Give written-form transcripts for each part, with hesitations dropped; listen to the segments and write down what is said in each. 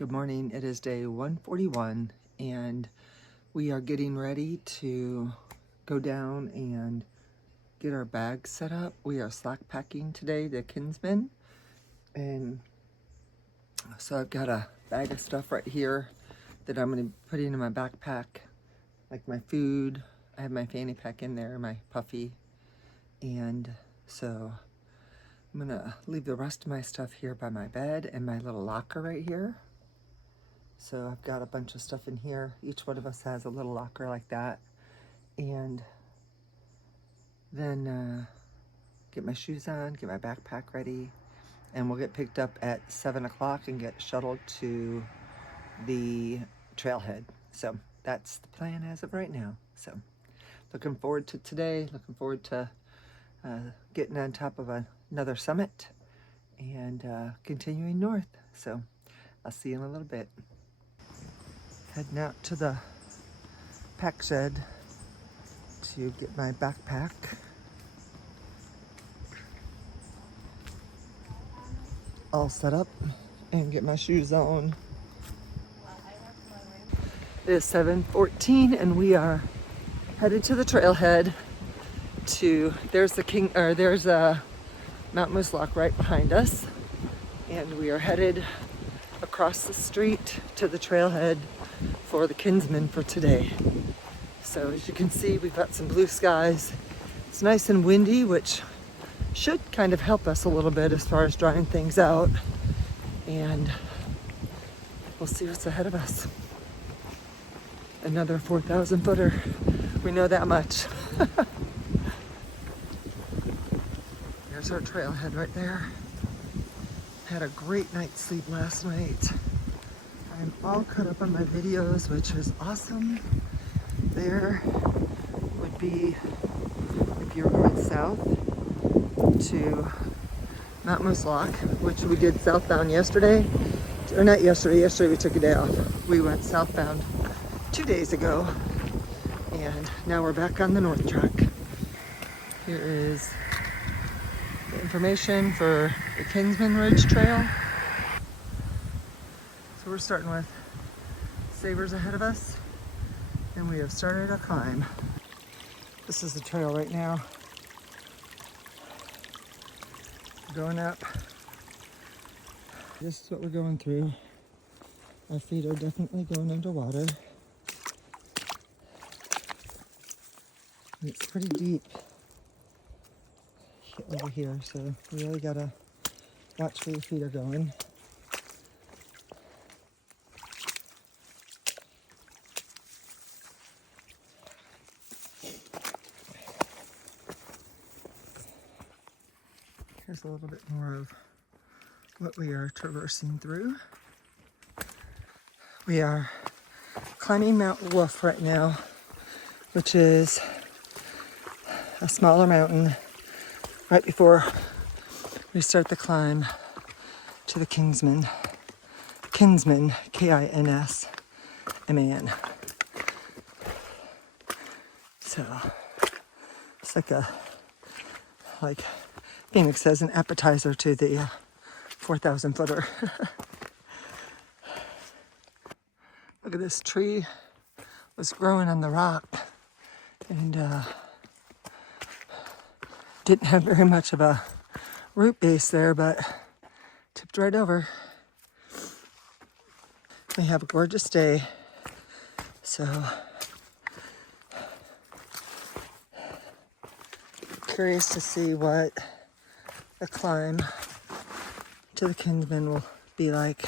Good morning. It is day 141 and we are getting ready to go down and get our bags set up. We are slack packing today, the Kinsmen. And so I've got a bag of stuff right here that I'm going to put into my backpack, like my food. I have my fanny pack in there, my puffy. And so I'm going to leave the rest of my stuff here by my bed and my little locker right here. So I've got a bunch of stuff in here. Each one of us has a little locker like that. And then get my shoes on, get my backpack ready, and we'll get picked up at 7 o'clock and get shuttled to the trailhead. So that's the plan as of right now. So looking forward to today, looking forward to getting on top of another summit and continuing north. So I'll see you in a little bit. Heading out to the pack shed to get my backpack. All set up and get my shoes on. It is 7:14 and we are headed to the trailhead there's a Mount Mooselock right behind us, and we are headed across the street to the trailhead for the Kinsmen for today. So as you can see, we've got some blue skies. It's nice and windy, which should kind of help us a little bit as far as drying things out. And we'll see what's ahead of us. Another 4,000 footer. We know that much. There's our trailhead right there. Had a great night's sleep last night. I'm all caught up on my videos, which is awesome. There would be, if you were going south to Mount Mooselock, which we did southbound yesterday, or not yesterday, we took a day off. We went southbound 2 days ago, and now we're back on the north track. Here is the information for the Kinsman Ridge Trail. So we're starting with Savers ahead of us, and we have started a climb. This is the trail right now. Going up. This is what we're going through. Our feet are definitely going underwater. It's pretty deep over here, so you really gotta watch where your feet are going. Here's a little bit more of what we are traversing through. We are climbing Mount Wolf right now, which is a smaller mountain right before we start the climb to the Kinsmen. Kinsmen, Kinsman. So it's like Phoenix says, an appetizer to the 4,000 footer. Look at this tree. Was growing on the rock and didn't have very much of a root base there, but tipped right over. We have a gorgeous day, so curious to see what the climb to the Kinsmen will be like.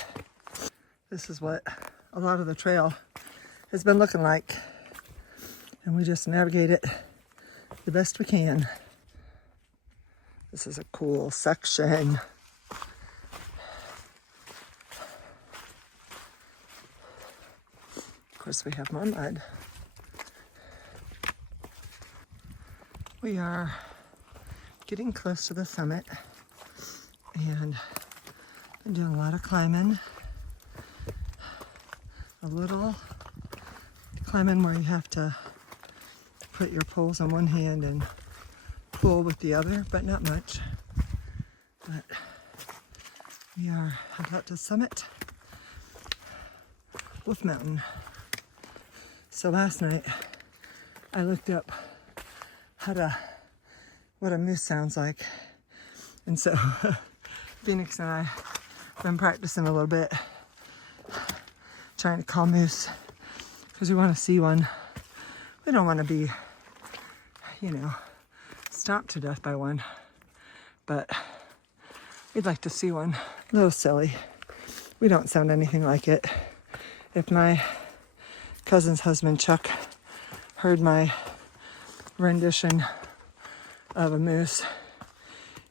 This is what a lot of the trail has been looking like, and we just navigate it the best we can. This is a cool section. Of course, we have more mud. We are getting close to the summit, and I'm doing a lot of climbing. A little climbing where you have to put your poles on one hand and pull with the other, but not much. But we are about to summit. Wolf Mountain. So last night I looked up what a moose sounds like. And so Phoenix and I have been practicing a little bit, trying to call moose because we want to see one. We don't want to be, stomped to death by one, but we'd like to see one. A little silly. We don't sound anything like it. If my cousin's husband, Chuck, heard my rendition of a moose,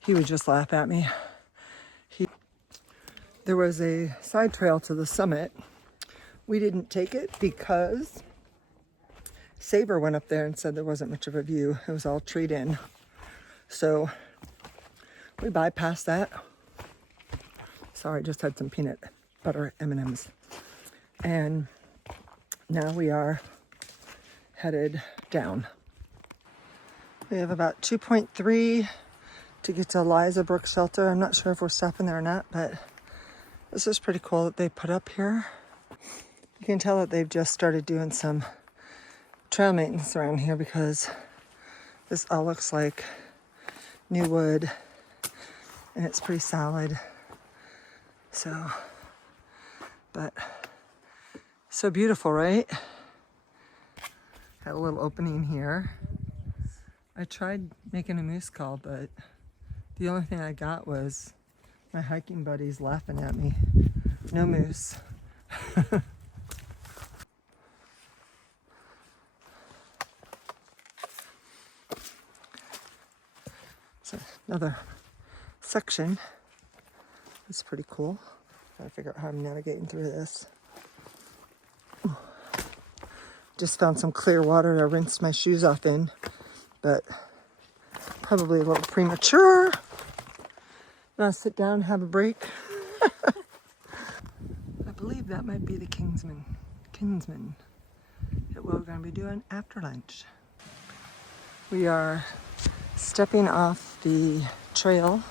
he would just laugh at me. There was a side trail to the summit. We didn't take it because Saber went up there and said there wasn't much of a view. It was all treed in. So we bypassed that. Sorry, just had some peanut butter M&Ms. And now we are headed down. We have about 2.3 to get to Eliza Brook Shelter. I'm not sure if we're stopping there or not, but this is pretty cool that they put up here. You can tell that they've just started doing some trail maintenance around here because this all looks like new wood and it's pretty solid. So, but so beautiful, right? Got a little opening here. I tried making a moose call, but the only thing I got was my hiking buddies laughing at me. No moose. So another section. It's pretty cool. Gotta figure out how I'm navigating through this. Ooh. Just found some clear water to rinse my shoes off in, but probably a little premature. Gonna sit down and have a break. I believe that might be the Kinsmen that we're gonna be doing after lunch. We are stepping off the trail,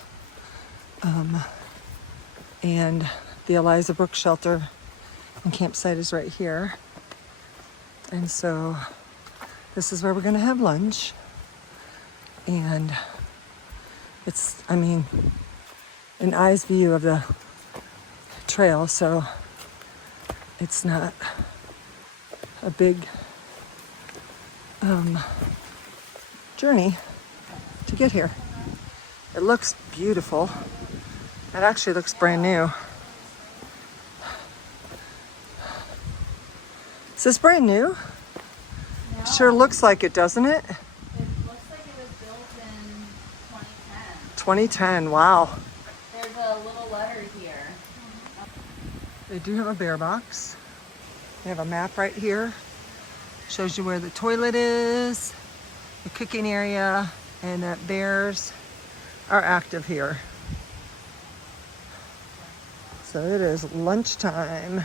and the Eliza Brook Shelter and campsite is right here. And so this is where we're gonna have lunch. And it's, an eye's view of the trail, so it's not a big journey to get here. It looks beautiful. It actually looks brand new. Is this brand new? No. It sure looks like it, doesn't it? It looks like it was built in 2010. 2010, wow. There's a little letter here. They do have a bear box. They have a map right here. Shows you where the toilet is, the cooking area, and that bears are active here. So it is lunchtime.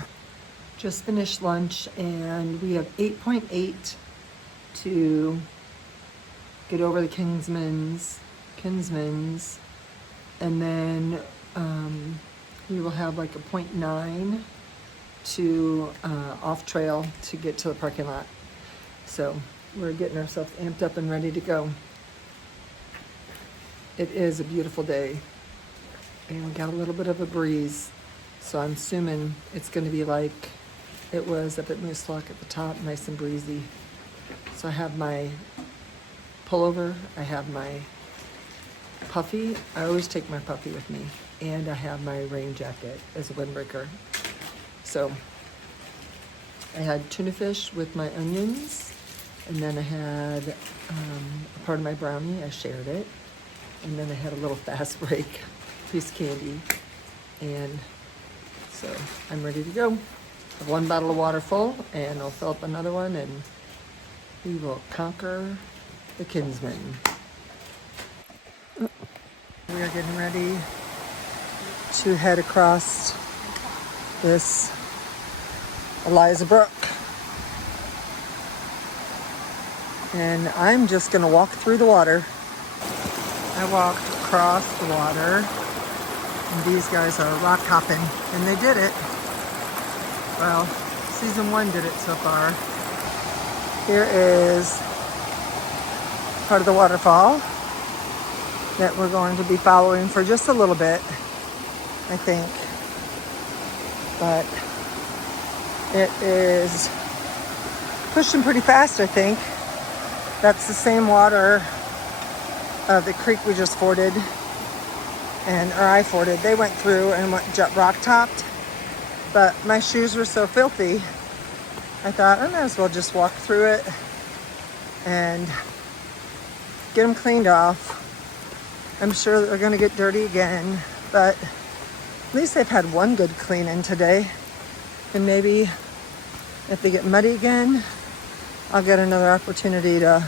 Just finished lunch and we have 8.8 to get over the Kinsmen's, and then we will have like a 0.9 to off trail to get to the parking lot. So we're getting ourselves amped up and ready to go. It is a beautiful day and we got a little bit of a breeze. So I'm assuming it's going to be like it was up at Moose Lock at the top, nice and breezy. So I have my pullover, I have my puffy. I always take my puffy with me. And I have my rain jacket as a windbreaker. So I had tuna fish with my onions. And then I had a part of my brownie, I shared it. And then I had a little fast break piece of candy. And so I'm ready to go. I have one bottle of water full and I'll fill up another one and we will conquer the Kinsmen. We are getting ready to head across this Eliza Brook. And I'm just gonna walk through the water. I walked across the water and these guys are rock hopping and they did it. Well, Season 1 did it so far. Here is part of the waterfall that we're going to be following for just a little bit, I think. But it is pushing pretty fast, I think. That's the same water of the creek we just forded, or I forded. They went through and went rock topped, but my shoes were so filthy, I thought I might as well just walk through it and get them cleaned off. I'm sure they're gonna get dirty again, but at least they've had one good clean in today. And maybe if they get muddy again, I'll get another opportunity to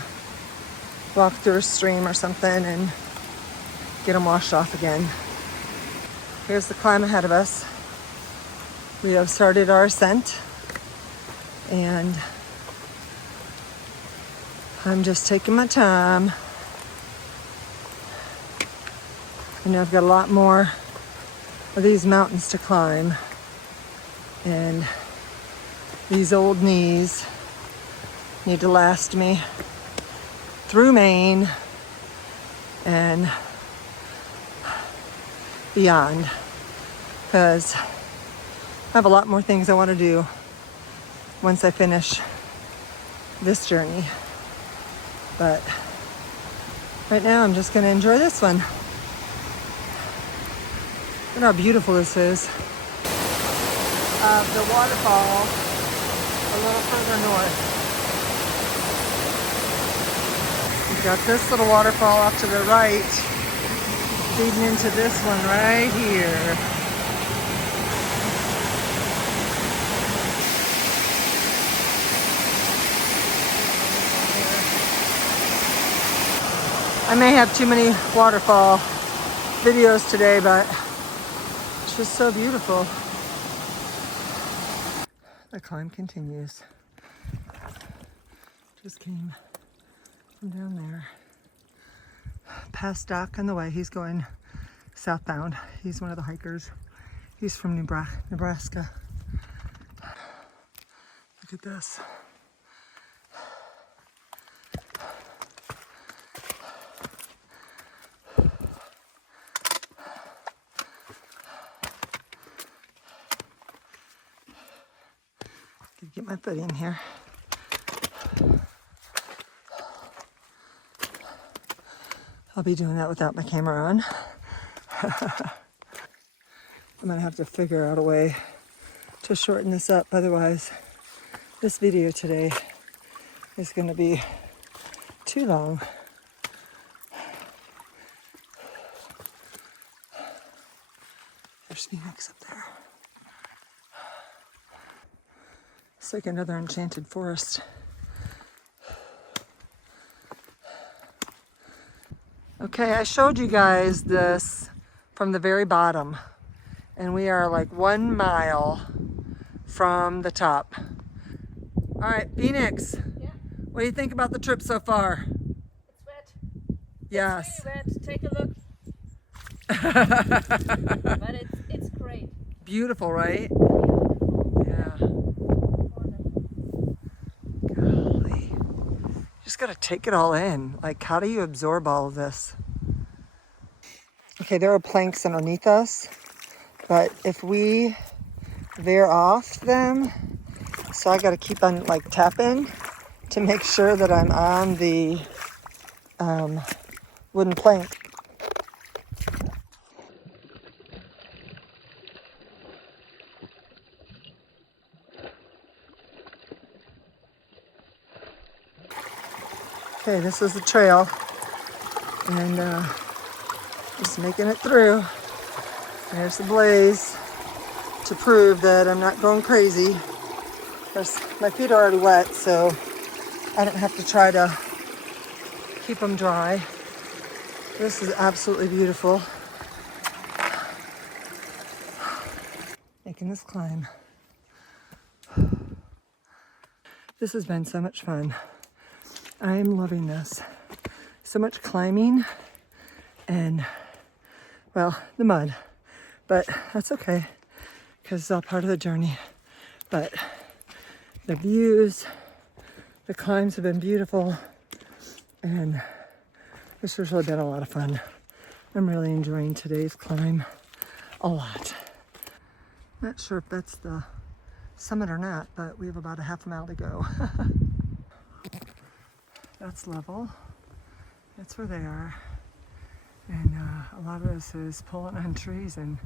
walk through a stream or something and get them washed off again. Here's the climb ahead of us. We have started our ascent, and I'm just taking my time. I know I've got a lot more of these mountains to climb, and these old knees need to last me through Maine and beyond, because I have a lot more things I want to do once I finish this journey. But right now I'm just going to enjoy this one. Look how beautiful this is. The waterfall a little further north. We've got this little waterfall off to the right, feeding into this one right here. I may have too many waterfall videos today, but it's just so beautiful. The climb continues. Just came from down there. Past Doc on the way. He's going southbound. He's one of the hikers. He's from Nebraska. Look at this. Gotta get my foot in here. I'll be doing that without my camera on. I'm gonna have to figure out a way to shorten this up. Otherwise, this video today is gonna be too long. There's Phoenix up there. It's like another enchanted forest. Okay, I showed you guys this from the very bottom, and we are like 1 mile from the top. All right, Phoenix, Yeah. what do you think about the trip so far? It's wet. Yes. It's really wet. Take a look. But it's great. Beautiful, right? Beautiful. Yeah. Wonderful. Golly. You just gotta take it all in. Like, how do you absorb all of this? Okay, there are planks underneath us, but if we veer off them, so I gotta keep on like tapping to make sure that I'm on the wooden plank. Okay, this is the trail, and just making it through. There's the blaze to prove that I'm not going crazy. Of course, my feet are already wet, so I don't have to try to keep them dry. This is absolutely beautiful. Making this climb. This has been so much fun. I am loving this. So much climbing and, well, the mud. But that's okay, because it's all part of the journey. But The views, the climbs have been beautiful, and this has really been a lot of fun. I'm really enjoying today's climb a lot. Not sure if that's the summit or not, but we have about a half a mile to go. That's level. That's where they are. And a lot of this is pulling on trees and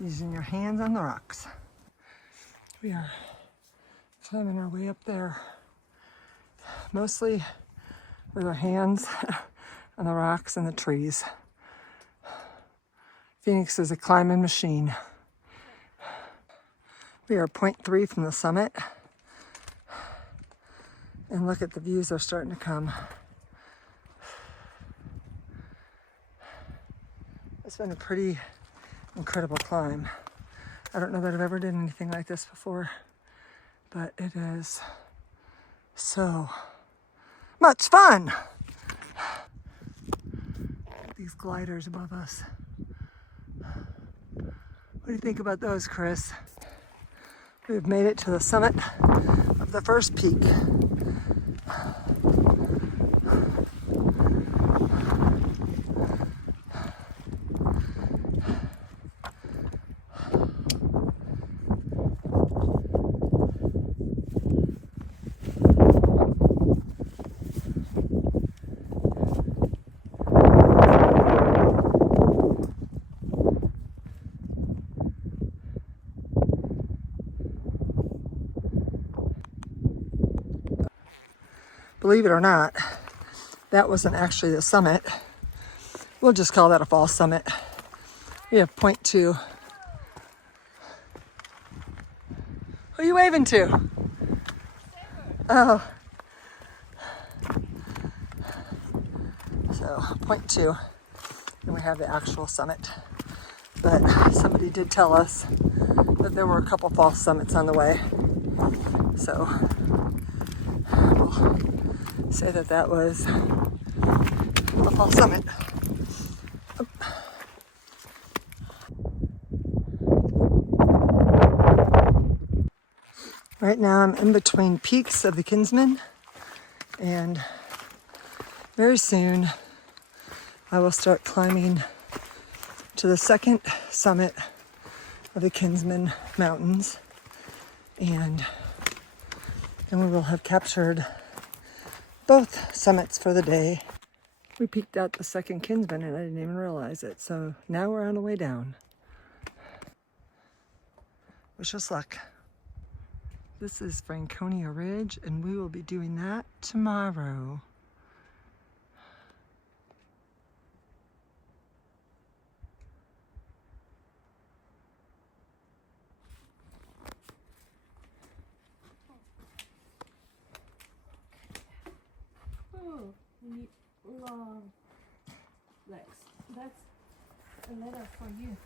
using your hands on the rocks. We are climbing our way up there, mostly with our hands on the rocks and the trees. Phoenix is a climbing machine. We are 0.3 from the summit. And look at the views are starting to come. It's been a pretty incredible climb. I don't know that I've ever done anything like this before, but it is so much fun. These gliders above us. What do you think about those, Chris? We've made it to the summit of the first peak. Believe it or not, that wasn't actually the summit. We'll just call that a false summit. We have 0.2. Who are you waving to? Oh. So 0.2, and we have the actual summit. But somebody did tell us that there were a couple false summits on the way. So we'll say that that was a false summit. Right now I'm in between peaks of the Kinsmen, and very soon I will start climbing to the second summit of the Kinsmen Mountains, and then we will have captured both summits for the day. We peeked out the second Kinsman and I didn't even realize it, so now we're on the way down. Wish us luck. This is Franconia Ridge, and we will be doing that tomorrow. Oh, long legs. That's a letter for you.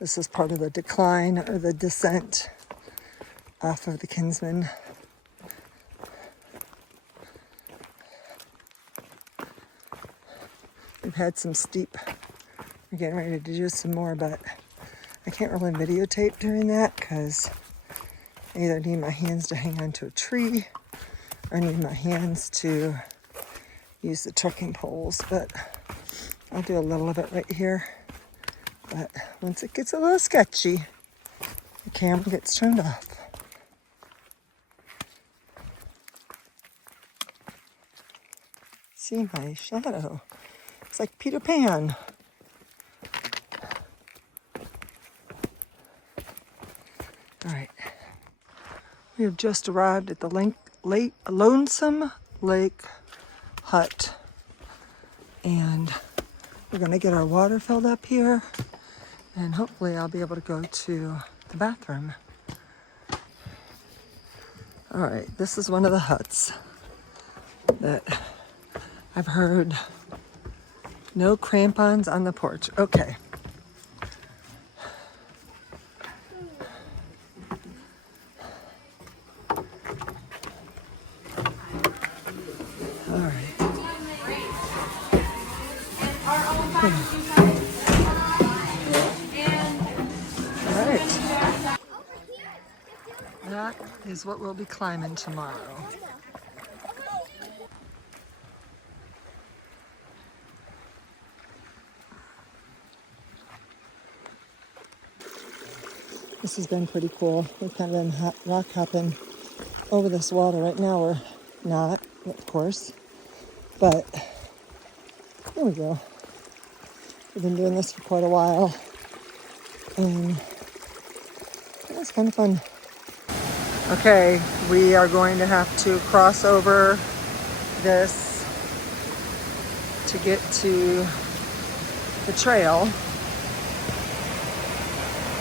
This is part of the decline or the descent off of the Kinsmen. We've had some steep, we're getting ready to do some more, but I can't really videotape during that because I either need my hands to hang onto a tree or I need my hands to use the trekking poles, but I'll do a little of it right here. But once it gets a little sketchy, the camera gets turned off. See my shadow? It's like Peter Pan. All right. We have just arrived at the Lonesome Lake Hut. And we're gonna get our water filled up here. And hopefully I'll be able to go to the bathroom. All right, this is one of the huts that I've heard no crampons on the porch. Okay. All right. All right. that is what we'll be climbing tomorrow. This has been pretty cool. We've kind of been rock hopping over this water. Right now we're not, of course, but there we go. We've been doing this for quite a while, and it's kind of fun. Okay, we are going to have to cross over this to get to the trail.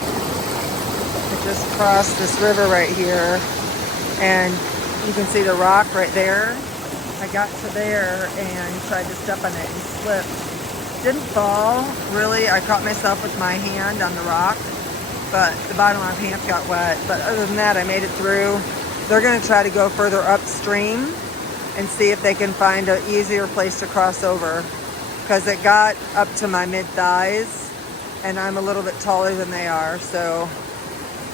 I just crossed this river right here, and you can see the rock right there. I got to there and tried to step on it and slipped. Didn't fall, really. I caught myself with my hand on the rock, but the bottom of my pants got wet. But other than that, I made it through. They're gonna try to go further upstream and see if they can find an easier place to cross over, because it got up to my mid-thighs, and I'm a little bit taller than they are. So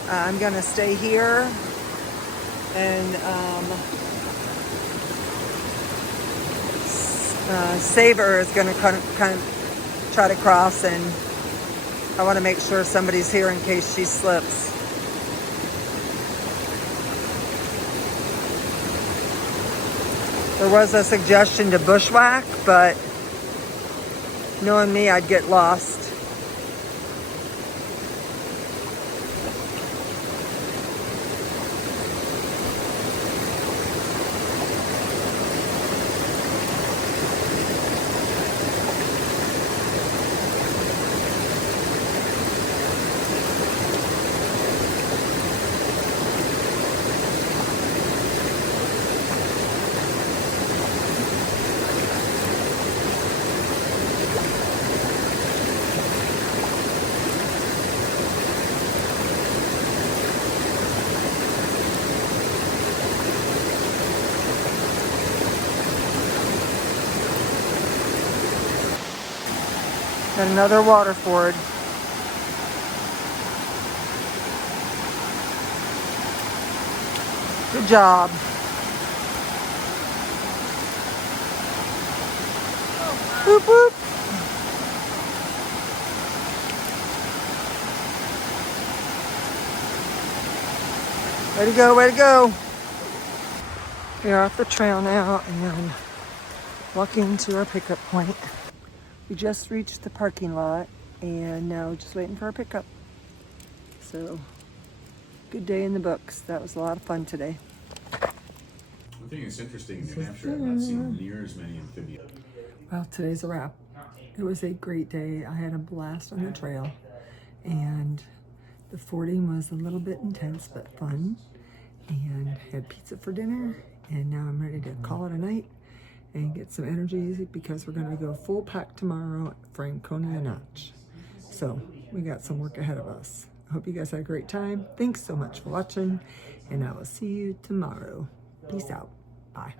I'm gonna stay here, and Saber is gonna kind of try to cross, and I want to make sure somebody's here in case she slips. There was a suggestion to bushwhack, but knowing me, I'd get lost. And another water ford. Good job. Whoop whoop. Way to go, way to go. We are off the trail now and walking to our pickup point. We just reached the parking lot and now just waiting for our pickup. So, good day in the books. That was a lot of fun today. One thing that's interesting in New Hampshire, I've not seen near as many amphibians. Well, today's a wrap. It was a great day. I had a blast on the trail, and the fording was a little bit intense but fun, and had pizza for dinner, and now I'm ready to call it a night and get some energy because we're going to go full pack tomorrow at Franconia Notch. So we got some work ahead of us. I hope you guys had a great time. Thanks so much for watching, and I will see you tomorrow. Peace out. Bye.